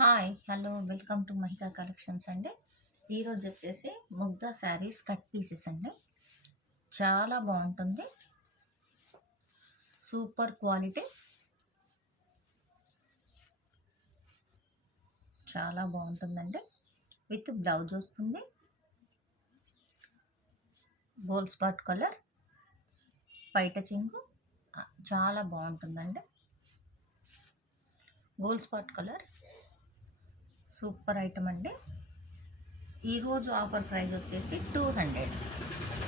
Hi hello welcome to Mahika collections అండి. ఈరోజు వచ్చేసి ముగ్ధా శారీస్ కట్ పీసెస్ అండి. చాలా బాగుంటుంది. Super quality. చాలా బాగుంటుందండి. విత్ బ్లౌజ్ వస్తుంది. Gold spot colour. పైట చింగు. చాలా బాగుంటుందండి. Gold spot colour. Super item అండి. ఈరోజు ఆఫర్ ప్రైస్ వచ్చేసి టూ హండ్రెడ్.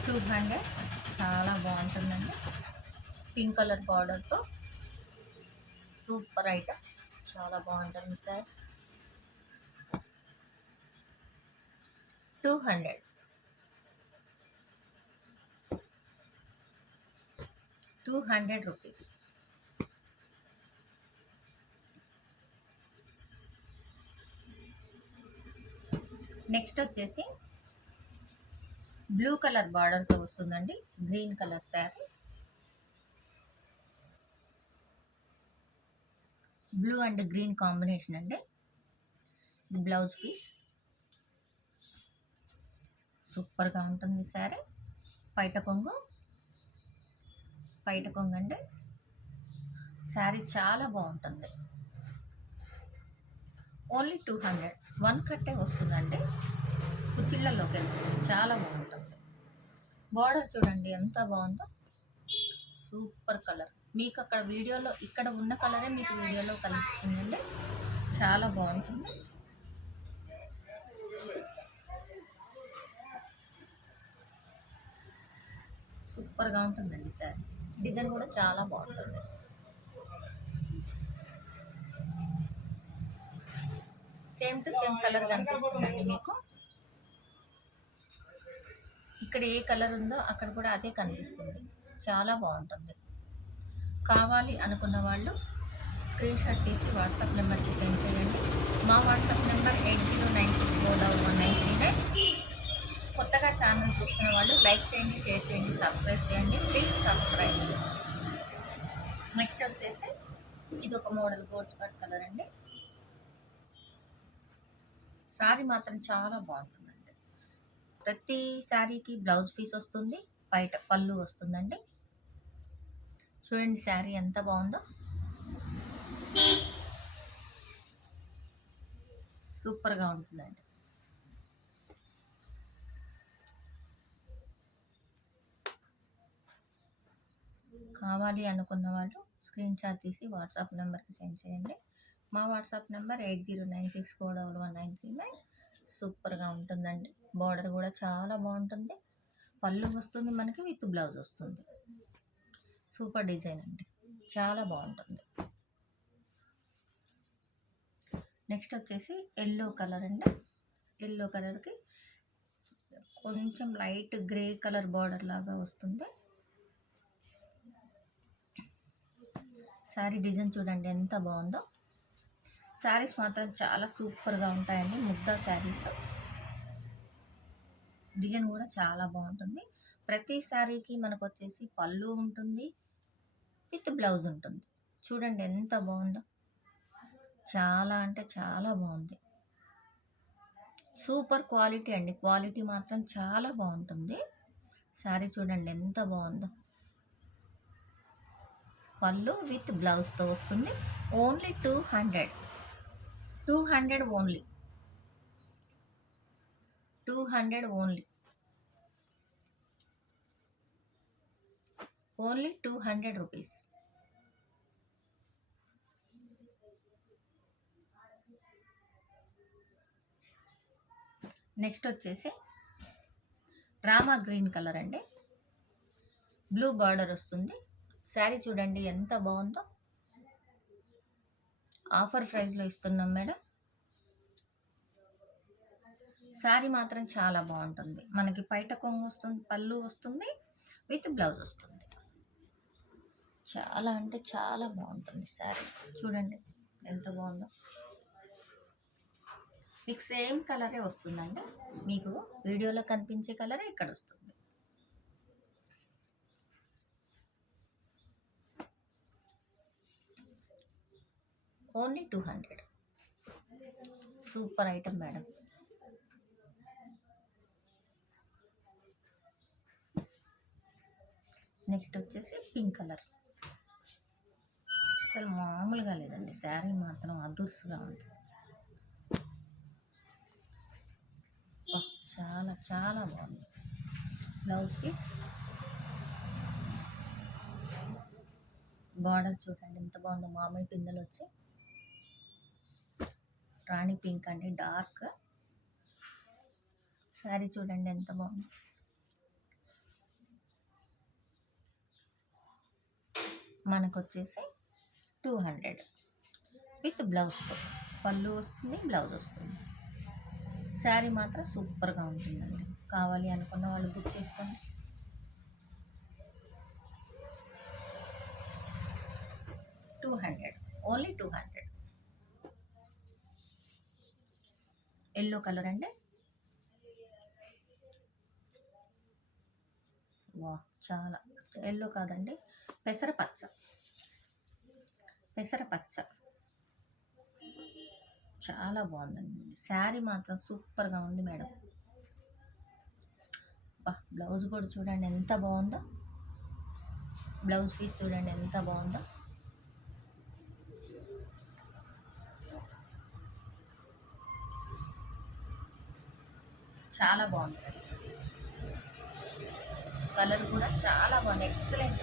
టూ హండ్రెడ్ చాలా బాగుంటుందండి. పింక్ కలర్ బార్డర్తో సూపర్ ఐటమ్. చాలా బాగుంటుంది sir. Two hundred. Two hundred rupees. Next వచ్చేసి బ్లూ కలర్ బార్డర్తో వస్తుందండి. Green colour sari. Blue and green combination అండి. Blouse piece. సూపర్గా ఉంటుంది శారీ. పైట కొంగు. పైట కొంగు అండి. శారీ చాలా బాగుంటుంది. Only two hundred. వన్ కట్టే వస్తుందండి. కుచ్చిళ్ళలోకి వెళ్తుంది చాలా బాగుంటుంది. బార్డర్ చూడండి ఎంత బాగుందో. Super colour. మీకు అక్కడ వీడియోలో ఇక్కడ ఉన్న కలరే మీకు వీడియోలో కనిపిస్తుందండి. చాలా బాగుంటుంది. సూపర్గా ఉంటుందండి సార్. డిజైన్ కూడా చాలా బాగుంటుంది. సేమ్ టు సేమ్ కలర్ కనిపిస్తుందండి మీకు. ఇక్కడ ఏ కలర్ ఉందో అక్కడ కూడా అదే కనిపిస్తుంది. చాలా బాగుంటుంది. కావాలి అనుకున్న వాళ్ళు స్క్రీన్ షాట్ తీసి వాట్సాప్ నెంబర్కి సెండ్ చేయండి. మా WhatsApp number eight zero nine six four double one nine three nine. కొత్తగా ఛానల్ చూస్తున్న వాళ్ళు లైక్ చేయండి షేర్ చేయండి సబ్స్క్రైబ్ చేయండి. ప్లీజ్ సబ్స్క్రైబ్ నెక్స్ట్ వచ్చేసి ఇది ఒక మోడల్ గోడ్స్ స్పాట్ కలర్ అండి. శారీ మాత్రం చాలా బాగుంటుందండి. ప్రతి శారీకి బ్లౌజ్ పీస్ వస్తుంది బయట పళ్ళు వస్తుందండి. చూడండి శారీ ఎంత బాగుందో. సూపర్గా ఉంటుందండి. కావాలి అనుకున్న వాళ్ళు స్క్రీన్ షాట్ తీసి వాట్సాప్ నెంబర్కి సెండ్ చేయండి. మా WhatsApp number eight zero nine six four double one nine three nine. సూపర్గా ఉంటుందండి. బార్డర్ కూడా చాలా బాగుంటుంది. పళ్ళు వస్తుంది మనకి విత్ బ్లౌజ్ వస్తుంది. సూపర్ డిజైన్ అండి. చాలా బాగుంటుంది. నెక్స్ట్ వచ్చేసి ఎల్లో కలర్ అండి. ఎల్లో కలర్కి కొంచెం లైట్ గ్రే కలర్ బార్డర్ లాగా వస్తుంది. శారీ డిజైన్ చూడండి ఎంత బాగుందో. శారీస్ మాత్రం చాలా సూపర్గా ఉంటాయండి. ముద్దా శారీస్. డిజైన్ కూడా చాలా బాగుంటుంది. ప్రతి శారీకి మనకు వచ్చేసి పళ్ళు ఉంటుంది. విత్ బ్లౌజ్ ఉంటుంది. చూడండి ఎంత బాగుందో. చాలా అంటే చాలా బాగుంది. సూపర్ క్వాలిటీ అండి. క్వాలిటీ మాత్రం చాలా బాగుంటుంది. శారీ చూడండి ఎంత బాగుందో. పళ్ళు విత్ బ్లౌజ్తో వస్తుంది. Only two hundred. Two hundred only. Two hundred only. Only two hundred rupees. Next వచ్చేసి రామా గ్రీన్ కలర్ అండి. బ్లూ బార్డర్ వస్తుంది. శారీ చూడండి ఎంత బాగుందో. ఆఫర్ ప్రైస్లో ఇస్తున్నాం మేడం. శారీ మాత్రం చాలా బాగుంటుంది. మనకి పైట కొంగు వస్తుంది పళ్ళు వస్తుంది విత్ బ్లౌజ్ వస్తుంది. చాలా అంటే చాలా బాగుంటుంది శారీ చూడండి ఎంత బాగుందో. మీకు సేమ్ కలరే వస్తుందండి. మీకు వీడియోలో కనిపించే కలరే ఇక్కడ వస్తుంది. Only two hundred. Super item madam. Next వచ్చేసి పింక్ కలర్. అసలు మామూలుగా లేదండి. శారీ మాత్రం అదుర్సుగా ఉంది. చాలా చాలా బాగుంది. Blouse piece. బార్డర్ చూడండి ఎంత బాగుందో. మామూలు పిందెలు వచ్చి రాణి పింక్ అండి డార్క్. శారీ చూడండి ఎంత బాగుంది. మనకు వచ్చేసి టూ హండ్రెడ్. విత్ బ్లౌజ్తో పళ్ళు వస్తుంది బ్లౌజ్ వస్తుంది. శారీ మాత్రం సూపర్గా ఉంటుందండి. కావాలి అనుకున్న వాళ్ళు బుక్ చేసుకోండి. Two hundred. Only two hundred. Yellow colour అండి. వా చాలా ఎల్లో కాదండి. పెసర పచ్చ పెసర పచ్చ చాలా బాగుందండి. శారీ మాత్రం సూపర్గా ఉంది మేడం. బా బ్లౌజ్ కూడా చూడండి ఎంత బాగుందో. బ్లౌజ్ పీస్ చూడండి ఎంత బాగుందో. చాలా బాగుంది కలర్ కూడా చాలా బాగుంది. ఎక్సలెంట్